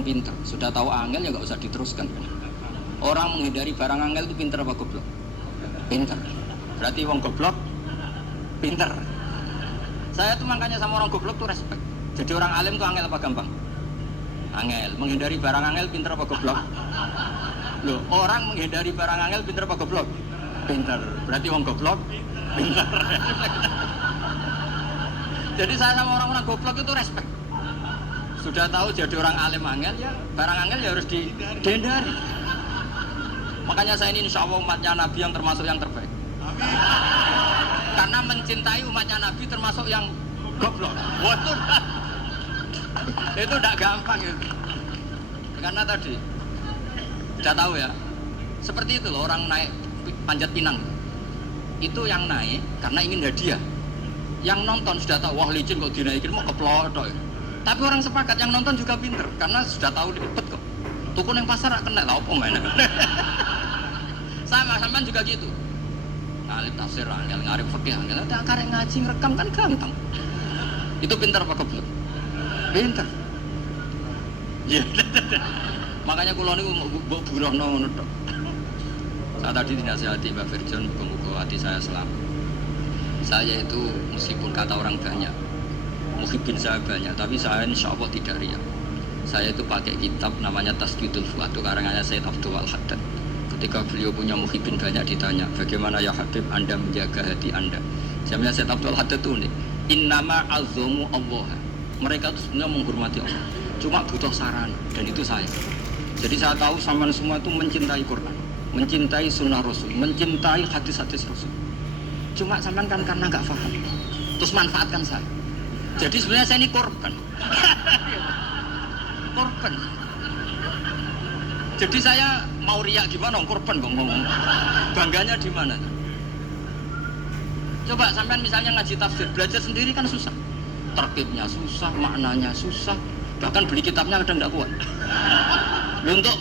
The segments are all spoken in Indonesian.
pinter, sudah tahu angel ya nggak usah diteruskan. Orang menghindari barang angel itu pinter apa goblok? Pinter. Berarti wong goblok pinter. Saya tuh makanya sama orang goblok tuh respect. Jadi orang alim tuh angel apa gampang? Angel. Menghindari barang angel pinter apa goblok? Loh, orang menghindari barang angel pinter apa goblok? Pinter. Berarti wong goblok pinter. Jadi saya sama orang-orang goblok itu respect. Sudah tahu jadi orang alim angel ya, barang angel ya harus dihindari. Makanya saya ini insya Allah umatnya Nabi yang termasuk yang terbaik. Amin. Karena mencintai umatnya Nabi termasuk yang goblok. Waduh, itu tidak gampang itu. Karena tadi sudah tahu ya, seperti itu loh orang naik panjat pinang. Itu yang naik karena ingin hadiah. Yang nonton sudah tahu, wah licin kok dinaikin mau keplot. Tapi orang sepakat yang nonton juga pinter karena sudah tahu ribet kok. Tukun yang pasar kena lah apa mainnya. Sama juga gitu. Ngalih tafsir angel, ngarif fikih angel, ada karek ngaji ngerekam kan gampang. Itu pinter apa goblok? Pinter. Ya. Makanya kula niku mbok burohno ngono tok. Saat tadi dinasihati Mbak Virjon, muga-muga hati saya selamat. Saya itu meskipun kata orang banyak, muhibin saya banyak, tapi saya insya Allah tidak riya. Saya itu pakai kitab namanya Tasjidul Fuad, karangannya Sayyid Abdul Al-Haddad. Ketika beliau punya muhibin banyak ditanya, bagaimana ya Habib Anda menjaga hati Anda? Jamnya Sayyid Abdul Al-Haddad itu nih, innama azzamu Allah. Mereka itu sebenarnya menghormati Allah, cuma butuh saran, dan itu saya. Jadi saya tahu sama semua itu mencintai Quran, mencintai sunnah Rasul, mencintai hadis-hadis Rasul. Cuma sampean kan karena nggak paham, terus manfaatkan saya. Jadi sebenarnya saya ini korban. Korban. Jadi saya mau riak gimana, korban kok ngomong. Bangganya di mana? Coba sampean misalnya ngaji tafsir, belajar sendiri kan susah. Terkibnya susah, maknanya susah. Bahkan beli kitabnya kadang tidak kuat.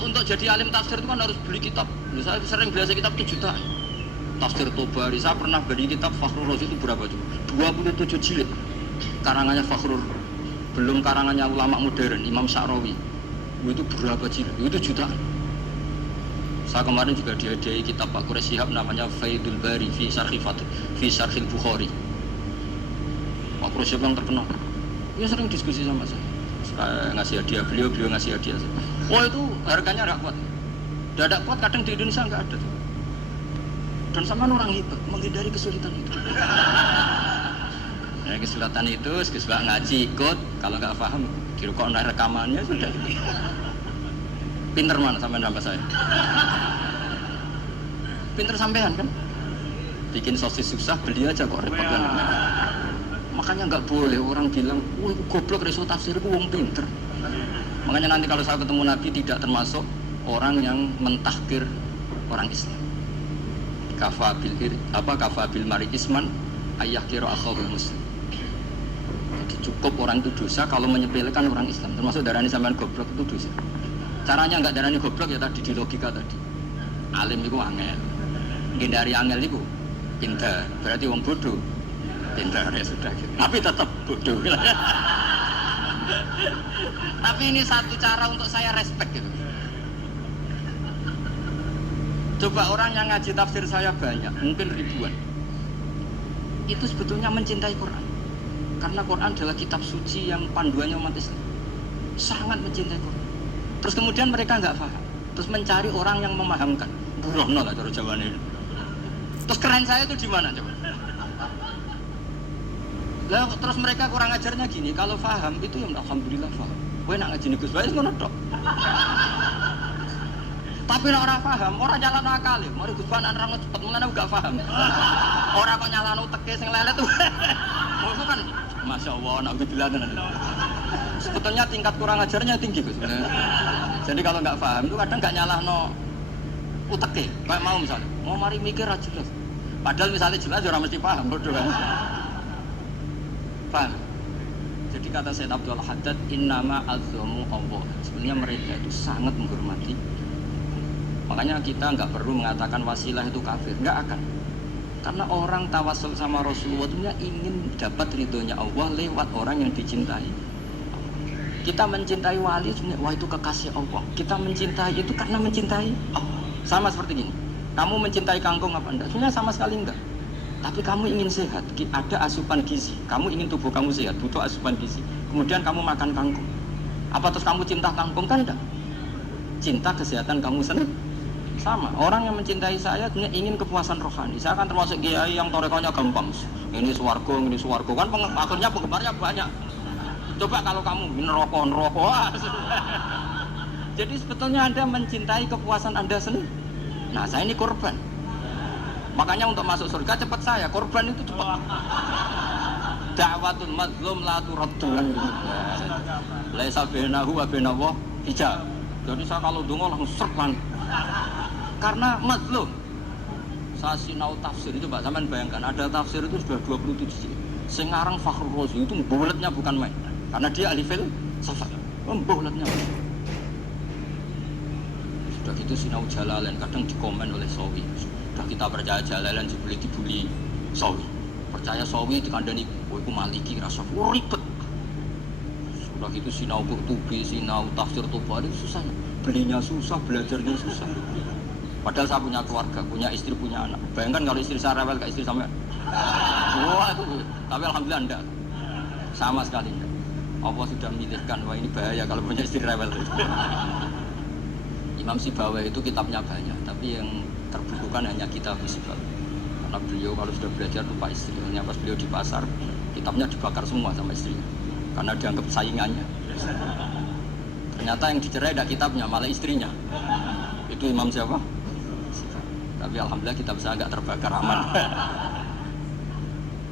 Untuk jadi alim tafsir itu kan harus beli kitab. Saya sering belajar kitab 7 jutaan. Tafsir Tobari, saya pernah beli kitab Fakhrur Razi itu berapa juga? 27 jilid. Karangannya Fakhrur, belum karangannya ulama modern Imam Sya'rawi. Itu berapa jilid? Itu jutaan. Saya kemarin juga dihadiahi kitab Pak Quraish Shihab namanya Faidul Bari fi Syarhil Bukhari. Pak Quraish Shihab yang terkenal. Dia sering diskusi sama saya. Saya ngasih hadiah beliau ngasih hadiah saya. Wah itu harganya tidak kuat. Tidak kuat kadang di Indonesia nggak ada. Dan sama orang hebat menghindari kesulitan itu. Nah, kesulitan itu, sesuatu ngaji ikut, kalau nggak paham, dirukuk rekamannya sudah. Pinter mana sampean nambah saya? Pinter sampean kan? Bikin sosis susah, beli aja kok repot kan? Makanya nggak boleh orang bilang, wah goblok reso tafsir itu wong pinter. Makanya nanti kalau saya ketemu Nabi tidak termasuk orang yang mentahkir orang Islam. Kafabil mari isman ayah kira akhul muslim. Jadi cukup orang itu dosa kalau menyepelekan orang Islam, termasuk darani sampean goblok itu dosa. Caranya enggak darani goblok ya tadi di logika tadi. Alim itu angel, hindari angel itu pintar, berarti wong bodoh pintar ya sudah gitu. Tapi tetap bodoh. Tapi ini satu cara untuk saya respect gitu. Coba orang yang ngaji tafsir saya banyak, mungkin ribuan. Itu sebetulnya mencintai Quran. Karena Quran adalah kitab suci yang panduannya umat Islam. Sangat mencintai Quran. Terus kemudian mereka nggak paham. Terus mencari orang yang memahamkan. Burohno lah cara jawabannya. Terus keren saya itu di mana coba? Lah terus mereka kurang ajarnya gini, kalau paham itu ya alhamdulillah paham. Kowe nak ngaji Gus Bae ngono tok. Tapi orang paham, orang jalan akal ya. Mari Gus Bae orang cepet mengenai gak paham. Orang kok nyalano teke sing lelet tuh. Itu kan Masya Allah, na'udzubillah. Sebetulnya tingkat kurang ajarnya tinggi Gus. Jadi kalau nggak paham itu kadang nggak nyalahno uteke. Kayak mau misalnya, mau mari mikir aja jelas. Padahal misalnya jelas orang mesti paham, bodoh kan. Paham? Jadi kata Sayyid Abdul Haddad, innama azzamu Allah. Sebenarnya mereka itu sangat menghormati. Makanya kita nggak perlu mengatakan wasilah itu kafir, nggak akan. Karena orang tawasul sama Rasulullah itu ingin dapat ridhonya Allah lewat orang yang dicintai. Kita mencintai wali sebenarnya, wah itu kekasih Allah. Kita mencintai itu karena mencintai Allah. Sama seperti gini. Kamu mencintai kangkung apa enggak? Sebenarnya sama sekali enggak. Tapi kamu ingin sehat, ada asupan gizi. Kamu ingin tubuh kamu sehat, butuh asupan gizi. Kemudian kamu makan kangkung. Apa terus kamu cinta kangkung? Kan enggak. Cinta kesehatan kamu sendiri. Sama, orang yang mencintai saya ingin kepuasan rohani. Saya kan termasuk kiai yang torekonya gampang. Ini swargo kan akhirnya penggemarnya banyak. Coba kalau kamu neraka. Jadi sebetulnya Anda mencintai kepuasan Anda sendiri. Nah, saya ini korban. Makanya untuk masuk surga cepat saya, korban itu cepat. Da'watul mazlum la turaddu. Laisa bainahu wa bainallah hijab. Jadi saya kalau donga langsung serban. Karena mazlum. Saya sinau tafsir itu Pak, sampean bayangkan ada tafsir itu sudah 27 jilid. Sing aran Fakhrul Razi itu buletnya bukan main. Karena dia ahli filsafat. Buletnya. Sudah gitu sinau Jalalain kadang dikomen oleh Sawi. Sudah kita percaya Jalalain dibuli Sawi. Percaya Sawi dikandani, "Oh, iku Maliki rasa ribet." Sudah gitu sinau Qurtubi, sinau tafsir Tabari susah. Belinya susah, belajarnya susah. Padahal saya punya keluarga, punya istri, punya anak. Bayangkan kalau istri saya rewel kayak istri sampai. Wah itu, tapi alhamdulillah enggak. Sama sekali enggak. Allah sudah milihkan, wah ini bahaya kalau punya istri rewel. Imam Sibawai itu kitabnya banyak, tapi yang terbukukan hanya kitab Sibawai. Karena beliau kalau sudah belajar lupa istri. Hanya pas beliau di pasar, kitabnya dibakar semua sama istrinya. Karena dianggap saingannya. Ternyata yang dicerai tidak kitabnya, malah istrinya. Itu Imam siapa? Tapi alhamdulillah kitab saya agak terbakar aman.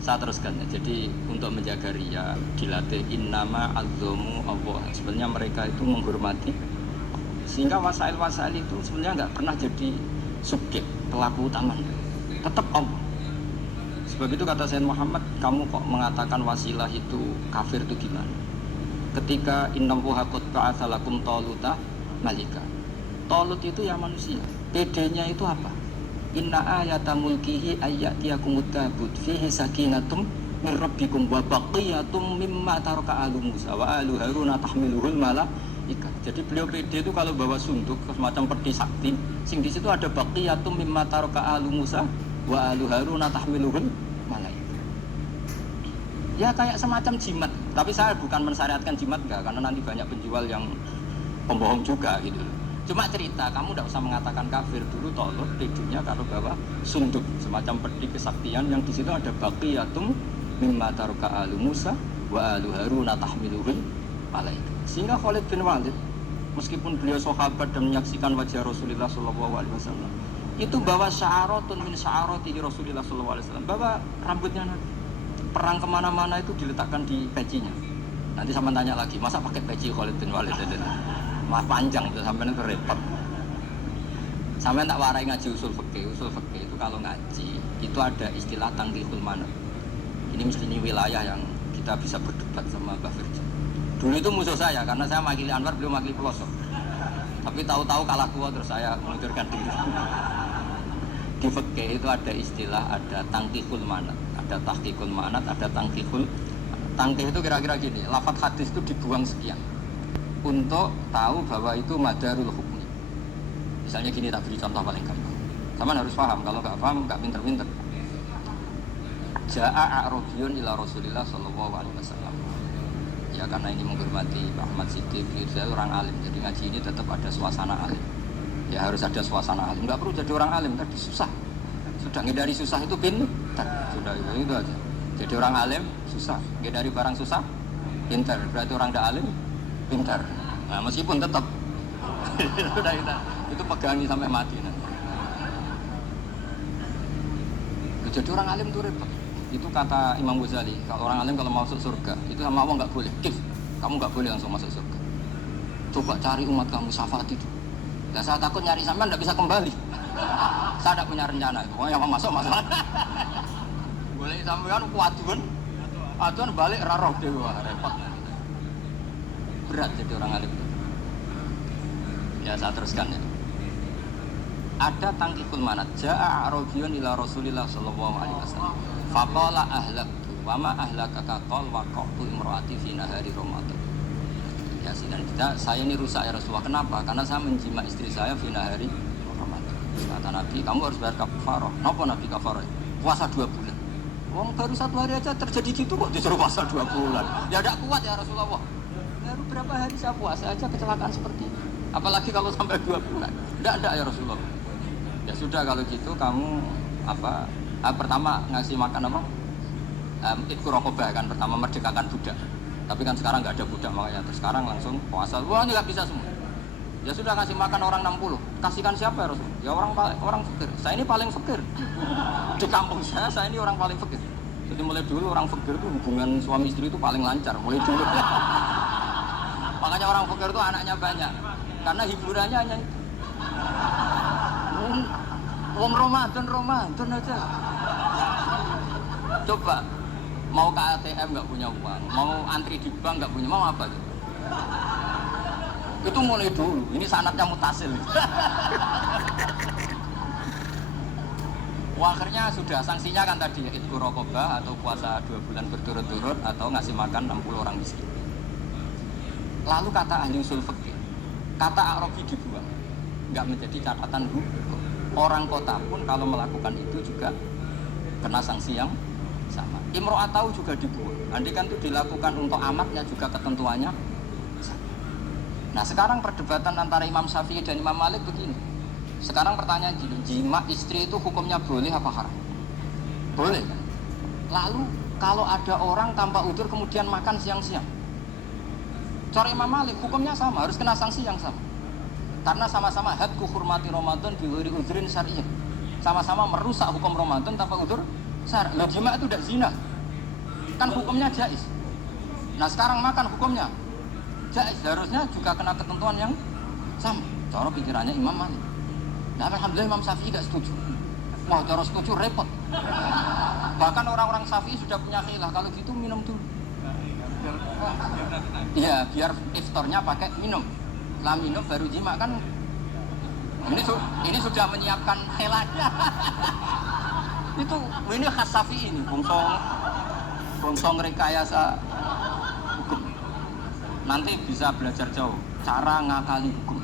Saya teruskan ya. Jadi untuk menjaga riya dilatih innama azzamu Allah. Sebenarnya mereka itu menghormati, sehingga wasail-wasail itu sebenarnya nggak pernah jadi subjek pelaku utama, tetap Allah. Sebab itu kata Sayyid Muhammad, kamu kok mengatakan wasilah itu kafir itu gimana? Ketika innallaha qad ba'atsa lakum taluta malika. Talut itu ya manusia. PD-nya itu apa? Inna ayata mulkihi ayyatiyakumut tabut fihi sakinatum min rabbikum wa baqiyatum mimma taraka alu Musa wa alu Haruna tahmiluhul malaika. Jadi beliau PD itu kalau bawa sunduk semacam peti sakti, sing di situ ada baqiyatum mimma taraka alu Musa wa alu Haruna tahmiluhul malaika. Ya kayak semacam jimat, tapi saya bukan mensyariatkan jimat enggak, karena nanti banyak penjual yang pembohong juga gitu. Cuma cerita, kamu tidak usah mengatakan kafir dulu. Tolot tidurnya kalau bawa sunduk semacam peti kesaktian yang di situ ada baqiyatum mimma taraka alu Musa wa alu Haruna tahmiluhul malaika. Sehingga Khalid bin Walid meskipun beliau sahabat dan menyaksikan wajah Rasulullah SAW, itu bawa sya'aratun min sya'aratihi Rasulullah SAW, bawa rambutnya Nabi. Perang kemana-mana itu diletakkan di pecinya. Nanti sama tanya lagi, masa pakai peci Khalid bin Walid? Mah panjang itu sampai itu repot. Sampai tak warai ngaji usul fikih. Usul fikih itu kalau ngaji itu ada istilah tangkihul manat. Ini mesti wilayah yang kita bisa berdebat sama Mbak Firja. Dulu itu musuh saya karena saya makili Anwar, beliau makili pelosok. Tapi tahu-tahu kalah tua terus saya mengundurkan diri. Di fikih itu ada istilah, ada tangkihul manat, ada tahqiqul manat, ada tangkihul. Tangkih itu kira-kira gini, lafaz hadis itu dibuang sekian untuk tahu bahwa itu madarul hukmi. Misalnya gini, tak beri contoh paling gampang. Sama harus paham, kalau nggak paham nggak pinter-pinter. Ja'a a'rabiyun ila Rasulillah sallallahu alaihi wasallam. Ya karena ini menghormati Pak Ahmad Siddiq, saya orang alim, jadi ngaji ini tetap ada suasana alim. Ya harus ada suasana alim, nggak perlu jadi orang alim, tadi susah. Sudah ngedari susah itu pintar, sudah itu aja. Jadi orang alim susah, ngedari barang susah pintar, berarti orang tidak alim pintar. Nah, meskipun tetap sudah itu pegangi sampai mati nanti. Jadi orang alim itu repot. Itu kata Imam Ghazali, kalau orang alim kalau mau masuk surga itu sama Allah nggak boleh. Kif, kamu nggak boleh langsung masuk surga. Coba cari umat kamu syafaat itu. Dan saya takut nyari sampean nggak bisa kembali. Saya tidak punya rencana. Pokoknya mau masuk masalah. Boleh sampean kuatuan, aduan balik raroh dewa repot. Berat jadi orang alim itu. Ya saya teruskan ya. Ada tangkikul manat. Ja'a a'rabiyun ila Rasulillah sallallahu alaihi wasallam. Faqala ahlaktu wa ma ahlakaka qal waqa'tu imraati fi nahari Ramadan. klarifikasi dan tidak saya ini rusak ya Rasulullah. Kenapa? Karena saya menjima istri saya fina hari Ramadan. Kata Nabi, kamu harus bayar kafarah. Kenapa Nabi kafarah? Puasa 2 bulan. Wong baru 1 hari aja terjadi gitu kok disuruh puasa 2 bulan. Ya tidak kuat ya Rasulullah. Baru berapa hari saya puasa aja kecelakaan seperti ini. Apalagi kalau sampai 2 bulan. Tidak ya Rasulullah. Ya sudah kalau gitu kamu pertama ngasih makan apa? Itku rokobah kan pertama merdekakan budak. Tapi kan sekarang nggak ada budak makanya terus sekarang langsung puasa. Wah ini nggak bisa semua. Ya sudah kasih makan orang 60. Kasihkan siapa ya Rasul? Ya orang fakir. Saya ini paling fakir. Di kampung saya ini orang paling fakir. Jadi mulai dulu orang fakir itu hubungan suami istri itu paling lancar. Mulai dulu. Makanya orang fakir itu anaknya banyak. Karena hiburannya hanya itu. Wong Ramadan aja. Coba mau ke ATM nggak punya uang, mau antri di bank nggak punya, mau apa tuh? Itu mulai dulu. Ini sanadnya mutasil. Wah, akhirnya sudah sanksinya kan tadi ya, itu rokobah atau puasa 2 bulan berturut-turut atau ngasih makan 60 orang miskin. Lalu kata ahli usul fikih, kata Arabi dibuang, nggak menjadi catatan hukum. Orang kota pun kalau melakukan itu juga kena sanksi yang sama. Imro'atau juga dibuang. Andai kan itu dilakukan untuk amatnya juga ketentuannya sama. Nah sekarang perdebatan antara Imam Syafi'i dan Imam Malik begini. Sekarang pertanyaan gini, jima istri itu hukumnya boleh apa haram? Boleh kan? Lalu kalau ada orang tanpa udzur kemudian makan siang-siang, cara Imam Malik hukumnya sama, harus kena sanksi yang sama. Karena sama-sama hadku hurmati Ramadan bighairi udzrin syar'iyyin. Sama-sama merusak hukum Ramadan tanpa udzur syar'i. Loh jima itu tidak zina. Kan hukumnya jaiz. Nah sekarang makan hukumnya jaiz, harusnya juga kena ketentuan yang sama. Cara pikirannya Imam Malik. Nah alhamdulillah Imam Syafi'i tidak setuju. Wah cara setuju repot. Bahkan orang-orang Syafi'i sudah punya khilaf, kalau gitu minum dulu. Iya biar iftarnya pakai minum. Setelah minum baru jima kan. Ini sudah menyiapkan khilafnya. Ini khas Syafi'i ini, bongsong rekayasa hukum. Nanti bisa belajar jauh cara ngakali hukum.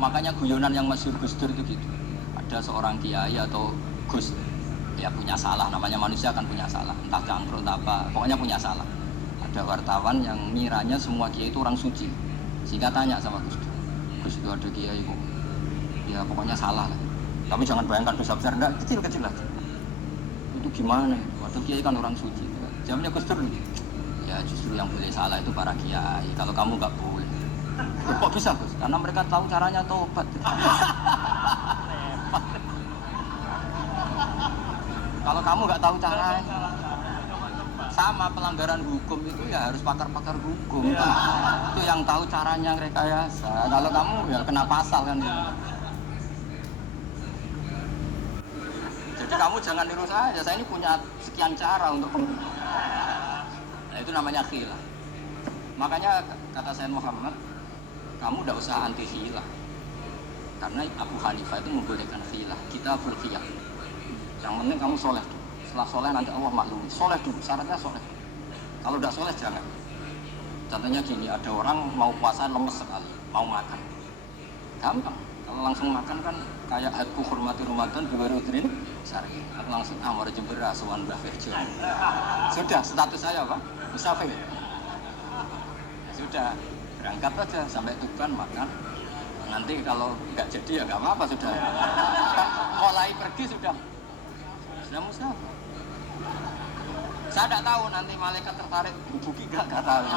Makanya guyonan yang masyhur Gus Dur itu gitu. Ada seorang kiai atau Gus, ya punya salah, namanya manusia kan punya salah, entah cangkruk entah apa, pokoknya punya salah. Ada wartawan yang ngiranya semua kiai itu orang suci, sehingga tanya sama Gus Dur, Gus itu ada kiai kok, ya pokoknya salah lah. Tapi jangan bayangkan dosa besar, enggak, kecil-kecil aja. Itu gimana? Waktu kiai kan orang suci. Jawabnya Gus Dur, ya justru yang boleh salah itu para kiai. Kalau kamu nggak boleh. Kok bisa Gus? Karena mereka tahu caranya tobat. Kalau kamu nggak tahu caranya, sama pelanggaran hukum itu ya harus pakar-pakar hukum. Itu yang tahu caranya rekayasa. Kalau kamu ya kena pasal kan. Jadi kamu jangan niru saya ini punya sekian cara untuk nah itu namanya khilaf. Makanya kata Sayyid Muhammad, kamu tidak usah anti khilaf. Karena Abu Hanifah itu membolehkan khilaf. Kita berkhilaf. Yang penting kamu soleh dulu. Setelah soleh nanti Allah maklumi. Soleh dulu, syaratnya soleh. Kalau tidak soleh jangan. Contohnya gini, ada orang mau puasa lemes sekali, mau makan. Gampang. Kalau langsung makan kan kayak hadku hormati Ramadan bighairi udzrin syar'i. Aku langsung amar jembera sowan Mbah Firjo. Sudah status saya Pak, musafir. Sudah berangkat aja sampai Tuban makan. Nanti kalau nggak jadi ya nggak apa-apa sudah. Mulai pergi sudah musafir. Saya tidak tahu nanti malaikat tertarik bubuki nggak tahu.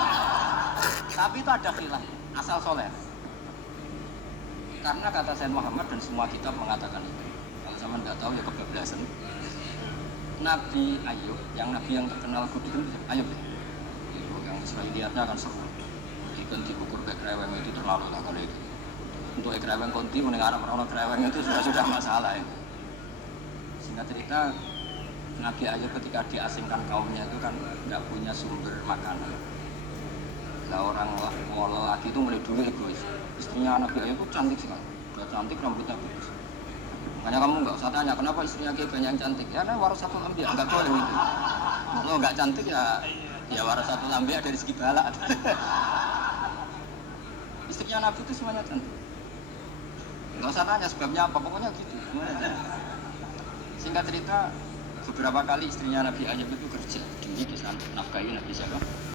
Tapi itu ada khilaf asal soleh. Karena kata Sayyid Muhammad dan semua kitab mengatakan itu. Kalau zaman nggak tahu ya kebablasan. Nabi Ayub, yang terkenal kudu Ayub, itu yang Israiliyatnya akan seru. Ikan diukur ke kreweng itu terlalu lah kalau itu. Untuk kreweng konti mendengar orang kreweng itu sudah masalah itu. Singkat cerita, Nabi Ayub ketika diasingkan kaumnya itu kan nggak punya sumber makanan. Nah orang lelaki itu mulai dulu egois. Istrinya Nabi Ayub itu cantik sekali, udah cantik, rambutnya bagus. Makanya kamu nggak usah tanya kenapa istrinya kayak banyak yang cantik. Ya, nah warasatul anbiya nggak boleh itu. Kalau nggak cantik ya Ya warasatul anbiya dari segi balak. Istrinya Nabi itu semuanya cantik. Nggak usah nanya sebabnya apa, pokoknya gitu. Singkat cerita, beberapa kali istrinya Nabi Ayub itu kerja demi bisa nafkahi Nabi siapa?